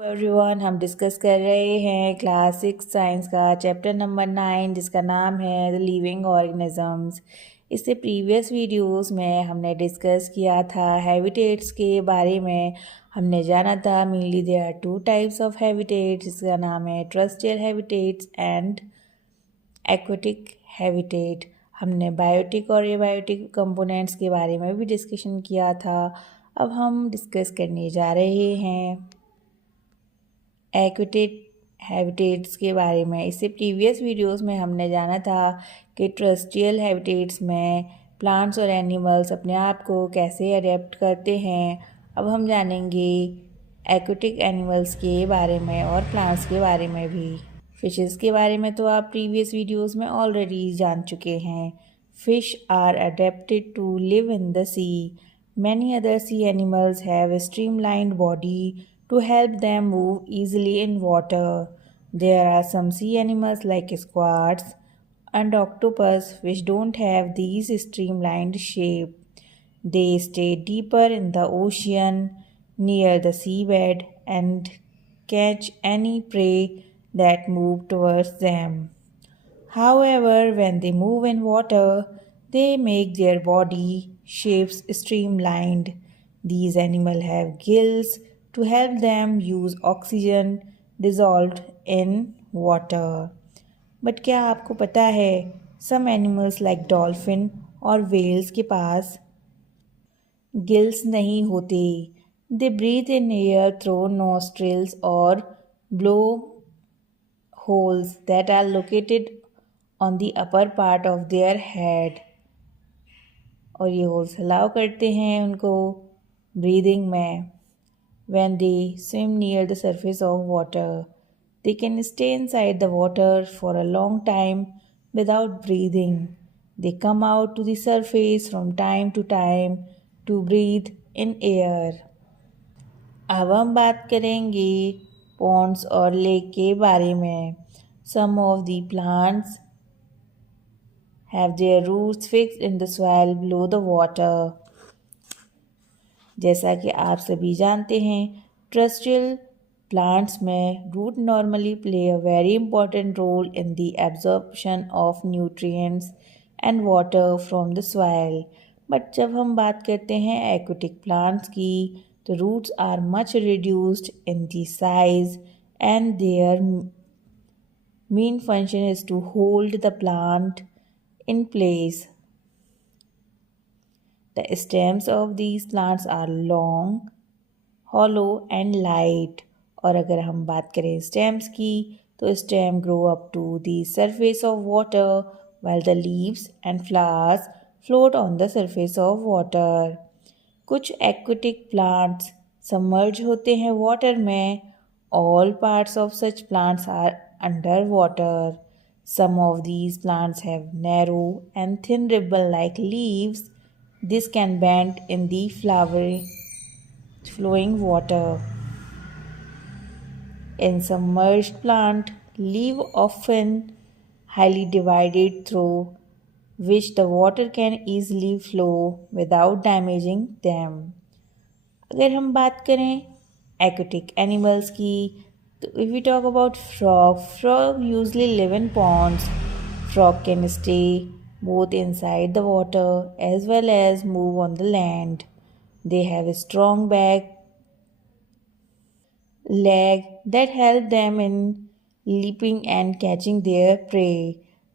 Everyone, हम discuss कर रहे हैं क्लास 6 साइंस का चैप्टर नंबर 9 जिसका नाम है द लिविंग ऑर्गेनिजम्स। इससे प्रीवियस वीडियोस में हमने डिस्कस किया था हैबिटेट्स के बारे में। हमने जाना था mainly there are two types of habitats जिसका नाम है terrestrial habitats and aquatic habitat. हमने बायोटिक और एबायोटिक कंपोनेंट्स के बारे में भी डिस्कशन किया था। अब हम डिस्कस करने जा रहे हैं एक्वेटिक हैबिटेट्स के बारे में। इससे प्रीवियस वीडियोस में हमने जाना था कि ट्रस्टियल हैबिटेट्स में प्लांट्स और एनिमल्स अपने आप को कैसे अडेप्ट करते हैं। अब हम जानेंगे एक्वेटिक एनिमल्स के बारे में और प्लांट्स के बारे में भी। फिशेस के बारे में तो आप प्रीवियस वीडियोस में ऑलरेडी जान चुके हैं। Fish are adapted to live in the sea. Many other sea animals have streamlined body to help them move easily in water. There are some sea animals like squads and octopus which don't have these streamlined shape. They stay deeper in the ocean near the seabed and catch any prey that move towards them. However, when they move in water, they make their body shapes streamlined. These animals have gills to help them use oxygen dissolved in water. But क्या आपको पता है some animals like dolphin और whales के पास gills नहीं होते। They breathe in air through nostrils और blow holes that are located on the upper part of their head. और ये होल्स अलाउ करते हैं उनको ब्रीदिंग में। When they swim near the surface of water, they can stay inside the water for a long time without breathing. They come out to the surface from time to time to breathe in air. अब हम बात करेंगे ponds और lake के बारे में। Some of the plants have their roots fixed in the soil below the water. जैसा कि आप सभी जानते हैं ट्रस्टियल प्लांट्स में root normally play a very important role in the absorption of nutrients and water from the soil. But जब हम बात करते हैं एक्वेटिक प्लांट्स की तो roots are much reduced in the size and their main function is to hold the plant in place. The stems of these plants are long, hollow and light. और अगर हम बात करें stems की तो stem grow up to the surface of water while the leaves and flowers float on the surface of water. कुछ aquatic plants submerge होते हैं water में. All parts of such plants are under water. Some of these plants have narrow and thin ribbon-like leaves. This can bend in the flowing water. In submerged plant, leaves often highly divided through which the water can easily flow without damaging them. अगर हम बात करें aquatic animals की तो if we talk about frog usually live in ponds. Frog can stay both inside the water as well as move on the land. They have a strong leg that help them in leaping and catching their prey.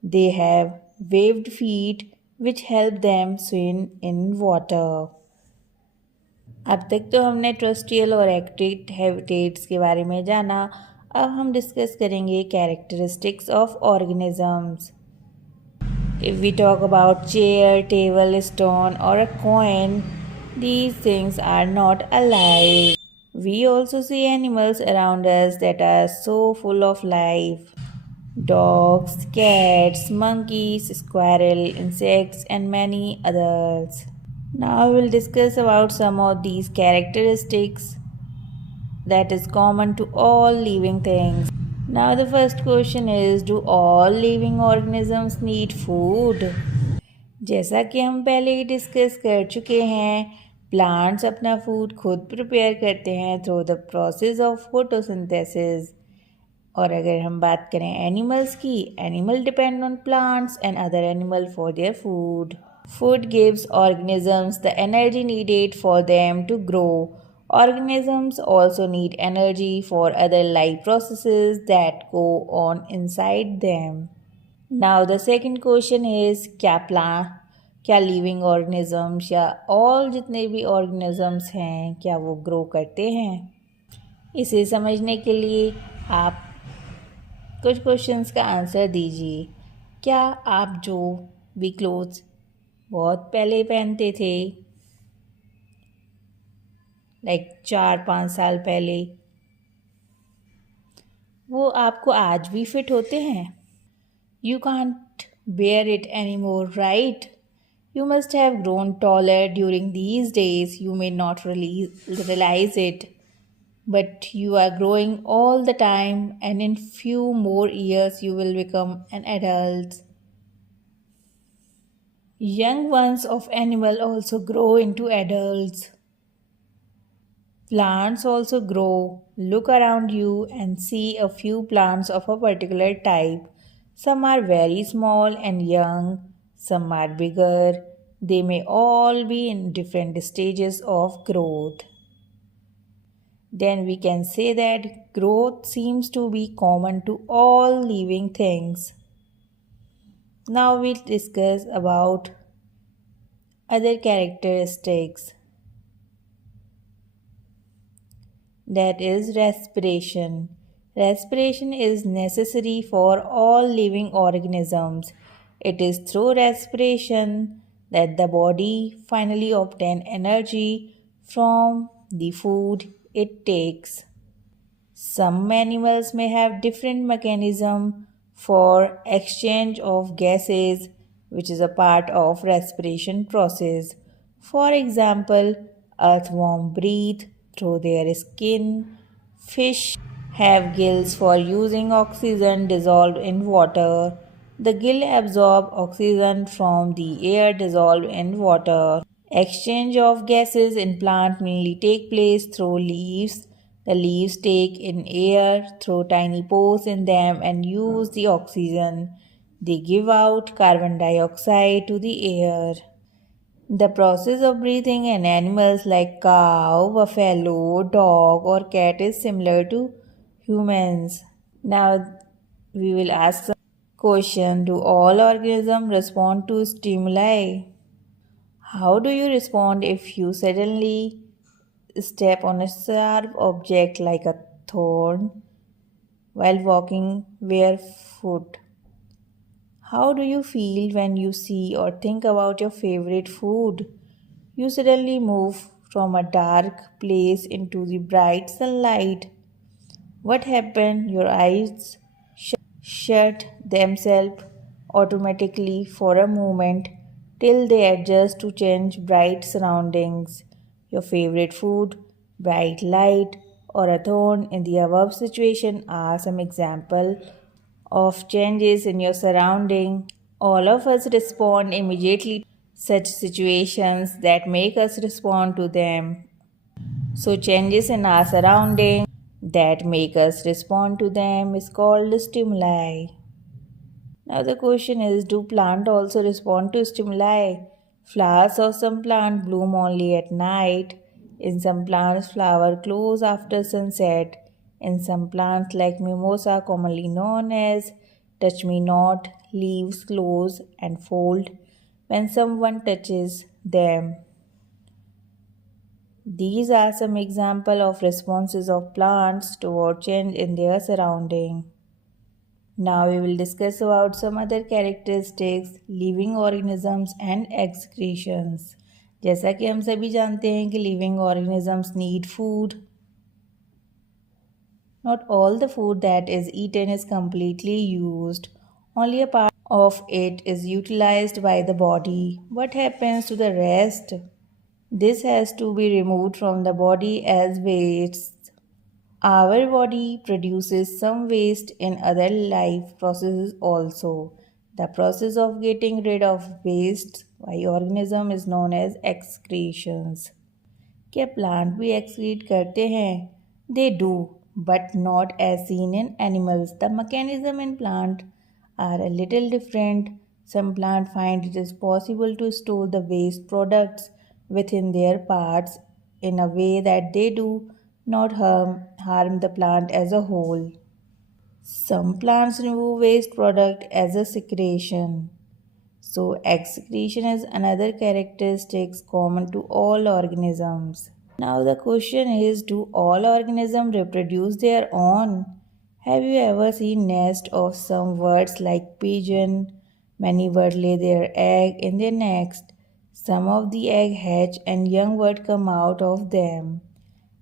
They have webbed feet which help them swim in water. अब तक तो हमने ट्रस्टियल और aquatic habitats के बारे में जाना। अब हम डिस्कस करेंगे characteristics of organisms. If we talk about chair, table, stone और a coin, these things are not alive. We also see animals around us that are so full of life. Dogs, cats, monkeys, squirrel, insects and many others. Now we will discuss about some of these characteristics that is common to all living things. Now the first question is, do all living organisms need food? जैसा कि हम पहले ही discuss कर चुके हैं, plants अपना food खुद prepare करते हैं through the process of photosynthesis. और अगर हम बात करें एनिमल्स की, animal depend on plants and other animal for their food. Food gives organisms the energy needed for them to grow. Organisms also need energy for other life processes that go on inside them. Now the second question is क्या living organisms या all जितने भी organisms हैं क्या वो grow करते हैं? इसे समझने के लिए आप कुछ क्वेश्चंस का आंसर दीजिए। क्या आप जो भी क्लोथ्स बहुत पहले पहनते थे, लाइक 4-5 साल पहले, वो आपको आज भी फिट होते हैं? You can't bear it any more, right? You must have grown taller during these days. You may not realize it, but you are growing all the time, and in few more years you will become an adult. Young ones of animal also grow into adults. Plants also grow. Look around you and see a few plants of a particular type. Some are very small and young, some are bigger. They may all be in different stages of growth. Then we can say that growth seems to be common to all living things. Now we'll discuss about other characteristics. That is respiration. Respiration is necessary for all living organisms. It is through respiration that the body finally obtains energy from the food it takes. Some animals may have different mechanism for exchange of gases, which is a part of respiration process. For example, earthworm breathe through their skin. Fish have gills for using oxygen dissolved in water. The gill absorb oxygen from the air dissolved in water. Exchange of gases in plant mainly take place through leaves. The leaves take in air through tiny pores in them and use the oxygen. They give out carbon dioxide to the air. The process of breathing in animals like cow, buffalo, dog, or cat is similar to humans. Now we will ask some question. Do all organisms respond to stimuli? How do you respond if you suddenly step on a sharp object like a thorn while walking barefoot? How do you feel when you see or think about your favorite food? You suddenly move from a dark place into the bright sunlight. What happened? Your eyes shut themselves automatically for a moment till they adjust to change bright surroundings. Your favorite food, bright light, or a thorn in the above situation are some example of changes in your surrounding. All of us respond immediately to such situations that make us respond to them. So changes in our surrounding that make us respond to them is called stimuli. Now the question is, do plants also respond to stimuli? Flowers of some plants bloom only at night. In some plants, flowers close after sunset. In some plants like mimosa, commonly known as touch me not, leaves close and fold when someone touches them. These are some examples of responses of plants toward change in their surrounding. Now we will discuss about some other characteristics, living organisms and excretions. जैसा कि हम सभी जानते हैं कि living organisms need food. Not all the food that is eaten is completely used. Only a part of it is utilized by the body. What happens to the rest? This has to be removed from the body as waste. Our body produces some waste in other life processes also. The process of getting rid of waste by organism is known as excretions. क्या plant भी excrete करते हैं? They do, but not as seen in animals. The mechanism in plant are a little different. Some plants find it is possible to store the waste products within their parts in a way that they do not harm the plant as a whole. Some plants remove waste product as a secretion. So excretion is another characteristic common to all organisms. Now the question is, do all organisms reproduce their own? Have you ever seen nest of some birds like pigeon? Many birds lay their egg in their nest. Some of the egg hatch and young birds come out of them.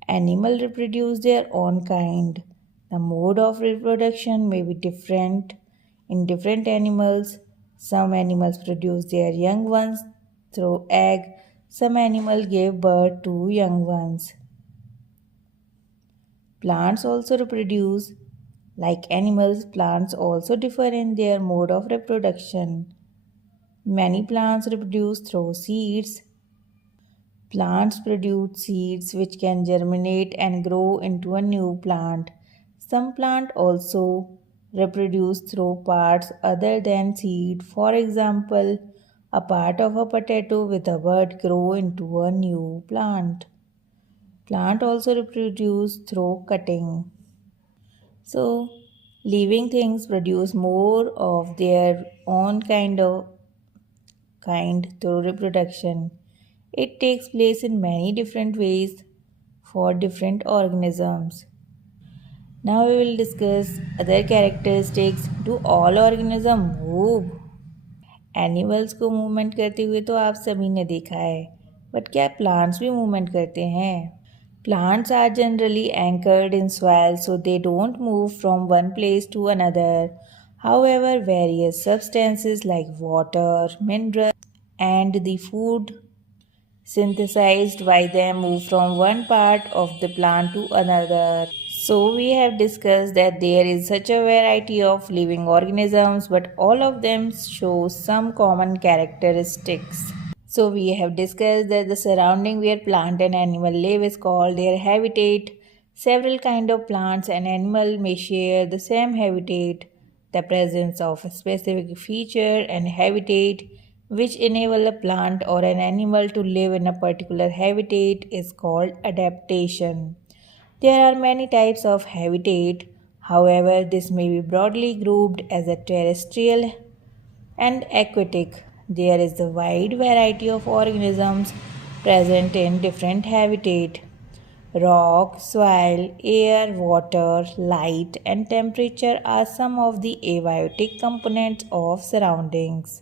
Animals reproduce their own kind. The mode of reproduction may be different in different animals. Some animals produce their young ones through egg. Some animals give birth to young ones. Plants also reproduce. Like animals, plants also differ in their mode of reproduction. Many plants reproduce through seeds. Plants produce seeds which can germinate and grow into a new plant. Some plants also reproduce through parts other than seed. For example, a part of a potato with a bud grow into a new plant. Plant also reproduce through cutting. So, living things produce more of their own kind through reproduction. It takes place in many different ways for different organisms. Now we will discuss other characteristics. Do all organisms move? Animals को movement करते हुए तो आप सभी ने देखा है, but क्या प्लांट्स भी मूवमेंट करते हैं? Plants are generally anchored in soil so they don't move from one place to another. However, various substances like water, minerals, and the food synthesized by them move from one part of the plant to another. So, we have discussed that there is such a variety of living organisms, but all of them show some common characteristics. So we have discussed that the surrounding where plant and animal live is called their habitat. Several kinds of plants and animal may share the same habitat. The presence of a specific feature and habitat which enable a plant or an animal to live in a particular habitat is called adaptation. There are many types of habitat. However, this may be broadly grouped as a terrestrial and aquatic. There is a wide variety of organisms present in different habitat. Rock, soil, air, water, light, and temperature are some of the abiotic components of surroundings.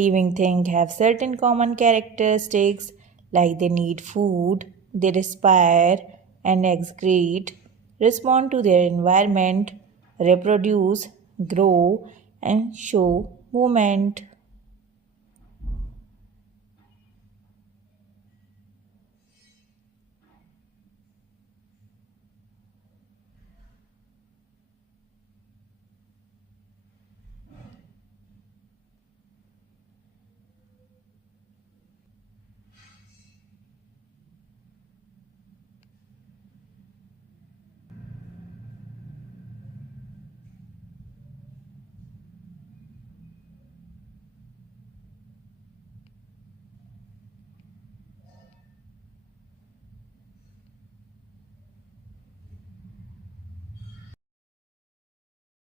Living things have certain common characteristics like they need food, they respire and excrete, respond to their environment, reproduce, grow, and show movement.